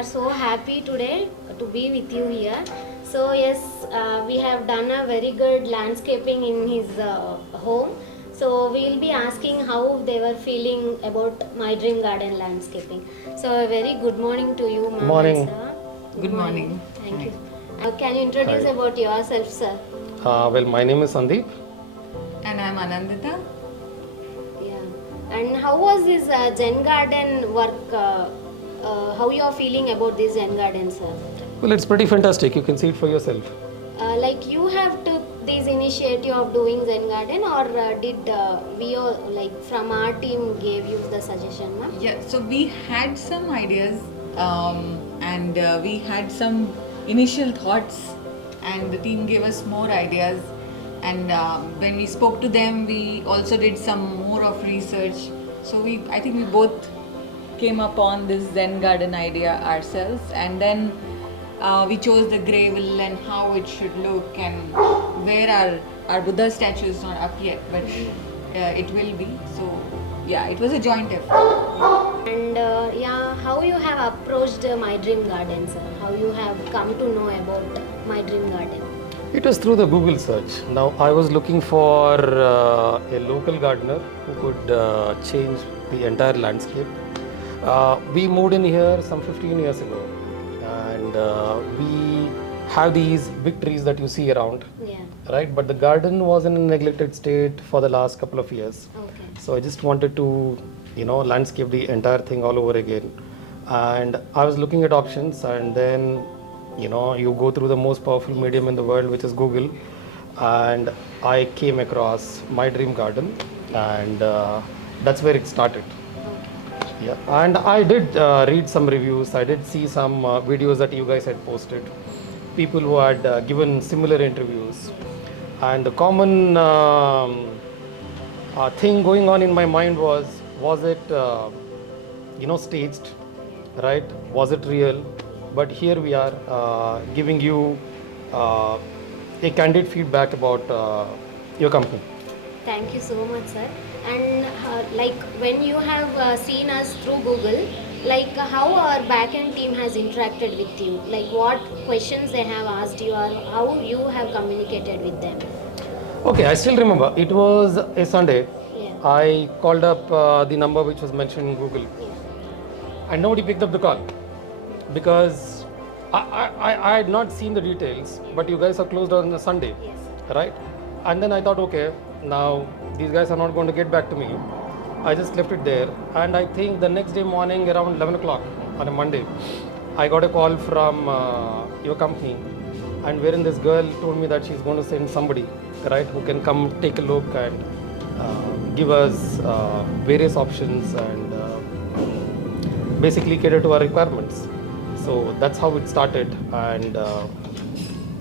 are so happy today to be with you here. So yes, we have done a very good landscaping in his home. So we will be asking how they were feeling about my dream garden landscaping. So a very good morning to you, ma'am. Morning. And sir. Good morning. Thank Hi. you. Can you introduce Hi. about yourself, sir? Well, my name is Sandeep. And I'm Anandita. Yeah. And how was this Zen garden work? How you are feeling about this Zen garden, sir? Well, it's pretty fantastic. You can see it for yourself. Like you have took this initiative of doing Zen garden, or did we all, like from our team gave you the suggestion, ma'am? Yeah, so we had some ideas and we had some initial thoughts, and the team gave us more ideas. And when we spoke to them, we also did some more of research. So I think we both came upon this Zen garden idea ourselves, and then we chose the gravel and how it should look, and where our Buddha statue is not up yet, but it will be. So yeah, it was a joint effort. And yeah, how you have approached my dream garden, sir? How you have come to know about my dream garden? It was through the Google search. Now, I was looking for a local gardener who could change the entire landscape. We moved in here some 15 years ago, and we have these big trees that you see around, Yeah. right? But the garden was in a neglected state for the last couple of years. Okay. So I just wanted to, landscape the entire thing all over again. And I was looking at options, and then, you go through the most powerful medium in the world, which is Google. And I came across my dream garden, and that's where it started. Yeah, and I did read some reviews. I did see some videos that you guys had posted. People who had given similar interviews, and the common thing going on in my mind was it staged, right? Was it real? But here we are giving you a candid feedback about your company. Thank you so much, sir. And like when you have seen us through Google, like how our backend team has interacted with you, like what questions they have asked you, or how you have communicated with them. Okay, I still remember. It was a Sunday. Yeah. I called up the number which was mentioned in Google, and nobody picked up the call because I had not seen the details, but you guys are closed on a Sunday, Yes. right? And then I thought, okay, now these guys are not going to get back to me. I just left it there, and I think the next day morning around 11 o'clock on a Monday, I got a call from your company, and wherein this girl told me that she's going to send somebody, right, who can come take a look and give us various options and basically cater to our requirements. So that's how it started. And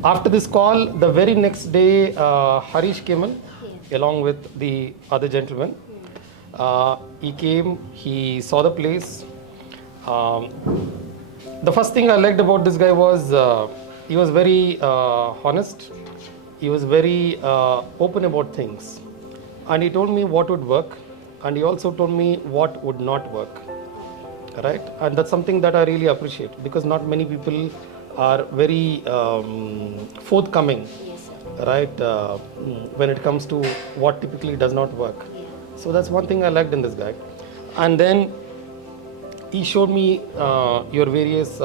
after this call, the very next day, Harish came in along with the other gentleman. He came, he saw the place. The first thing I liked about this guy was he was very honest. He was very open about things. And he told me what would work, and he also told me what would not work. Right? And that's something that I really appreciate, because not many people are very forthcoming, Yes, sir. right, when it comes to what typically does not work. Yeah. So that's one thing I liked in this guy. And then he showed me your various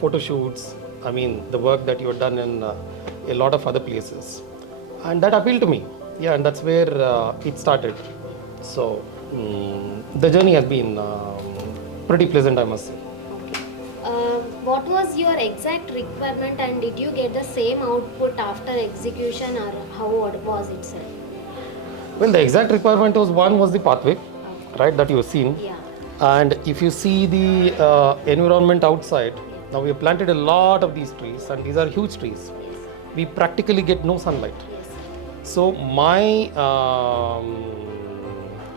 photo shoots. I mean, the work that you have done in a lot of other places, and that appealed to me. Yeah, and that's where it started. So the journey has been pretty pleasant, I must say. What was your exact requirement, and did you get the same output after execution, or how was it, sir? Well, the exact requirement was the pathway, right, that you have seen. Yeah. And if you see the environment outside, now we have planted a lot of these trees, and these are huge trees. Yes. We practically get no sunlight. Yes. So my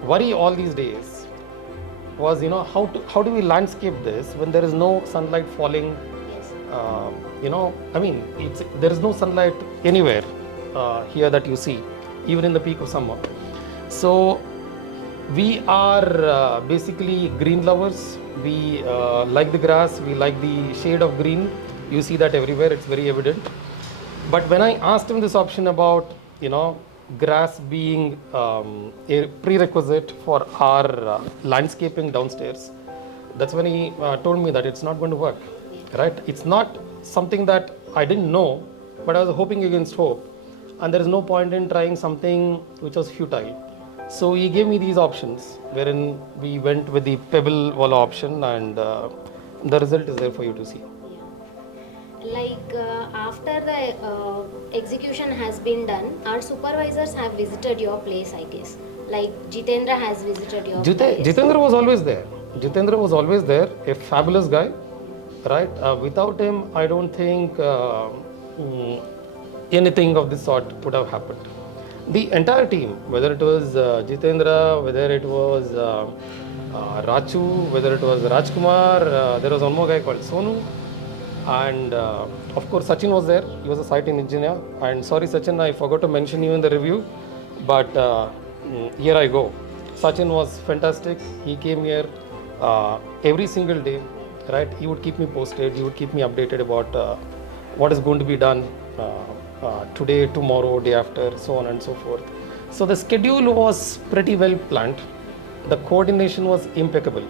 worry all these days was, how do we landscape this when there is no sunlight falling? Yes. There is no sunlight anywhere here that you see, even in the peak of summer. So We are basically green lovers. We like the grass, we like the shade of green. You see that everywhere, it's very evident. But when I asked him this option about, grass being a prerequisite for our landscaping downstairs, that's when he told me that it's not going to work, right? It's not something that I didn't know, but I was hoping against hope. And there is no point in trying something which was futile. So he gave me these options, wherein we went with the pebble wall option, and the result is there for you to see. Like after the execution has been done, our supervisors have visited your place, I guess. Like Jitendra has visited your place. Jitendra was always there. Jitendra was always there, a fabulous guy, right? Without him, I don't think anything of this sort would have happened. The entire team, whether it was Jitendra, whether it was Rachu, whether it was Rajkumar, there was one more guy called Sonu, and of course Sachin was there. He was a site engineer. And sorry Sachin, I forgot to mention you in the review, but here I go. Sachin was fantastic. He came here every single day, right? He would keep me posted. He would keep me updated about what is going to be done today, tomorrow, day after, so on and so forth. So the schedule was pretty well planned. The coordination was impeccable,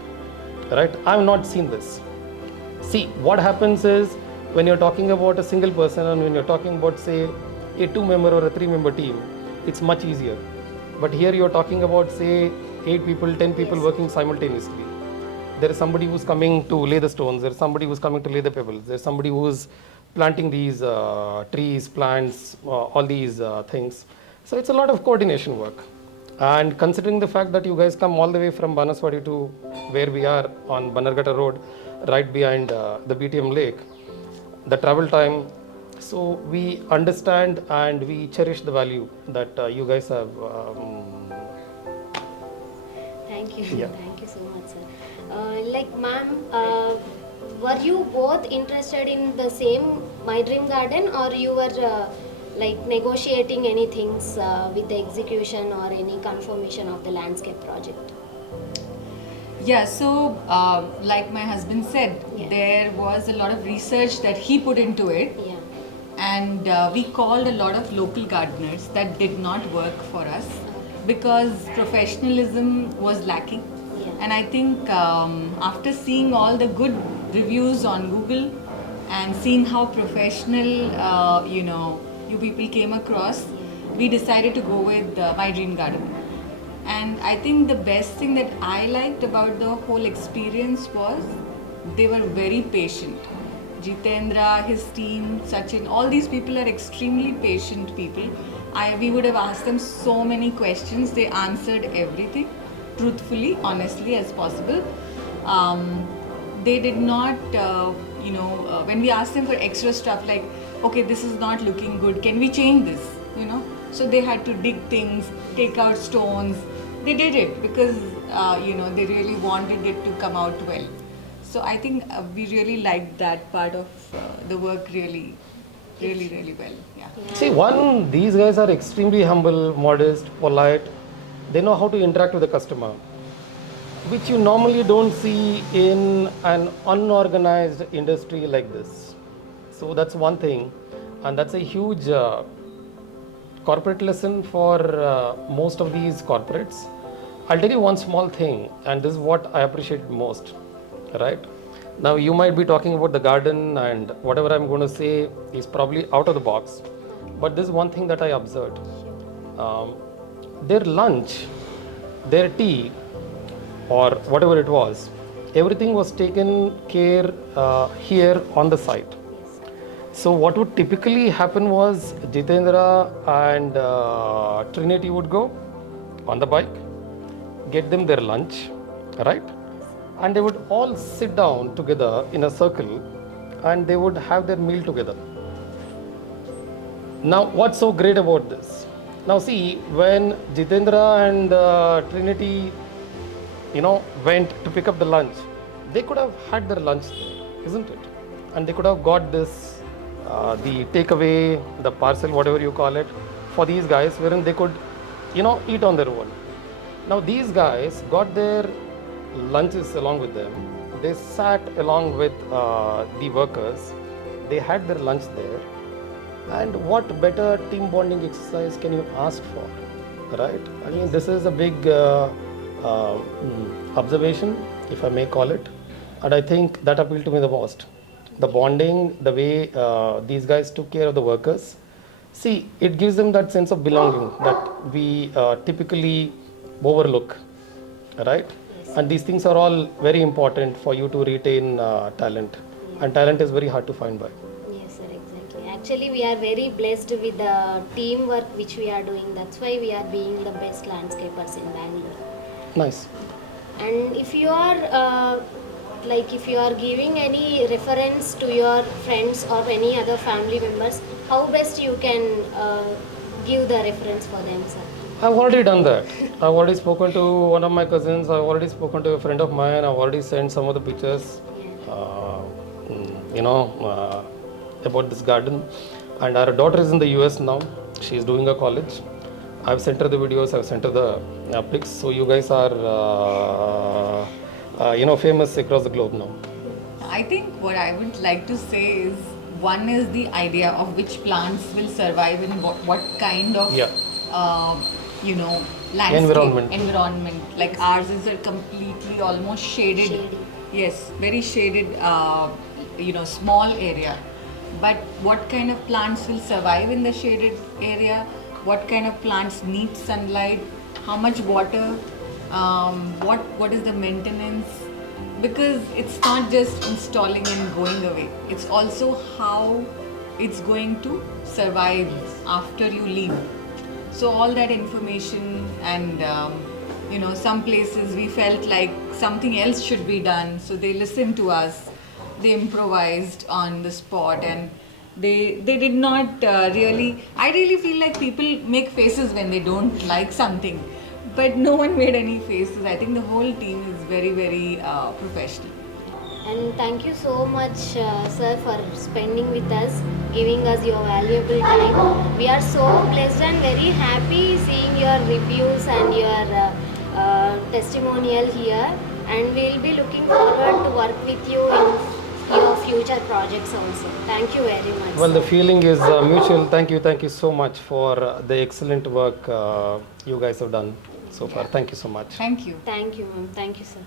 right? I have not seen this. See, what happens is when you're talking about a single person and when you're talking about, say, a 2-member or a 3-member team, it's much easier. But here you're talking about, say, 8 people, 10 people working simultaneously. There is somebody who's coming to lay the stones, there's somebody who's coming to lay the pebbles, there's somebody who's planting these trees, plants, all these things. So it's a lot of coordination work. And considering the fact that you guys come all the way from Banaswadi to where we are on Bannerghatta Road, right behind the BTM lake, the travel time, so we understand and we cherish the value that you guys have. Thank you. Yeah. Thank you so much, sir. Like, ma'am, were you both interested in the same My Dream Garden, or you were like negotiating any things with the execution or any confirmation of the landscape project? Yeah, so like my husband said, Yeah. there was a lot of research that he put into it, Yeah. and we called a lot of local gardeners. That did not work for us because professionalism was lacking. Yeah. And I think after seeing all the good reviews on Google and seeing how professional you people came across, we decided to go with My Dream Garden. And I think the best thing that I liked about the whole experience was they were very patient. Jitendra, his team, Sachin, all these people are extremely patient people. We would have asked them so many questions. They answered everything truthfully, honestly as possible. They did not, when we asked them for extra stuff like, okay, this is not looking good, can we change this? So they had to dig things, take out stones. They did it because they really wanted it to come out well. So I think we really liked that part of the work really well. Yeah. See, these guys are extremely humble, modest, polite. They know how to interact with the customer, which you normally don't see in an unorganized industry like this. So that's one thing, and that's a huge corporate lesson for most of these corporates. I'll tell you one small thing, and this is what I appreciate most, right? Now, you might be talking about the garden, and whatever I'm going to say is probably out of the box, but this is one thing that I observed. Their lunch, their tea, or whatever it was, everything was taken care here on the site. So what would typically happen was Jitendra and Trinity would go on the bike, get them their lunch, right? And they would all sit down together in a circle and they would have their meal together. Now, what's so great about this? Now, see, when Jitendra and Trinity, went to pick up the lunch, they could have had their lunch, isn't it? And they could have got this, the takeaway, the parcel, whatever you call it, for these guys, wherein they could, eat on their own. Now these guys got their lunches along with them. They sat along with the workers. They had their lunch there. And what better team bonding exercise can you ask for, right? I mean, this is a big observation, if I may call it. And I think that appealed to me the most. The bonding, the way these guys took care of the workers. See, it gives them that sense of belonging that we typically overlook, right? And these things are all very important for you to retain talent. And talent is very hard to find by. Yes, sir, exactly. Actually, we are very blessed with the teamwork which we are doing. That's why we are being the best landscapers in Bangalore. Nice. And if you are if you are giving any reference to your friends or any other family members, how best you can give the reference for them, sir? I've already done that. I've already spoken to one of my cousins. I've already spoken to a friend of mine. I've already sent some of the pictures, about this garden. And our daughter is in the US now. She's doing a college. I've sent her the videos. I've sent her the pics. So you guys are, famous across the globe now. I think what I would like to say is one is the idea of which plants will survive in what kind of landscape environment. Like ours is a completely almost shaded. Yes, very shaded small area. But what kind of plants will survive in the shaded area? What kind of plants need sunlight? How much water? What is the maintenance? Because it's not just installing and going away. It's also how it's going to survive after you leave. So all that information and some places we felt like something else should be done. So they listened to us. They improvised on the spot and they did not really. I really feel like people make faces when they don't like something. But no one made any faces. I think the whole team is very, very professional. And thank you so much, sir, for spending with us, giving us your valuable time. We are so blessed and very happy seeing your reviews and your testimonial here. And we will be looking forward to work with you in your future projects also. Thank you very much. Well, the feeling is mutual. Thank you so much for the excellent work you guys have done so far. Thank you so much. Thank you. Thank you, ma'am. Thank you, sir.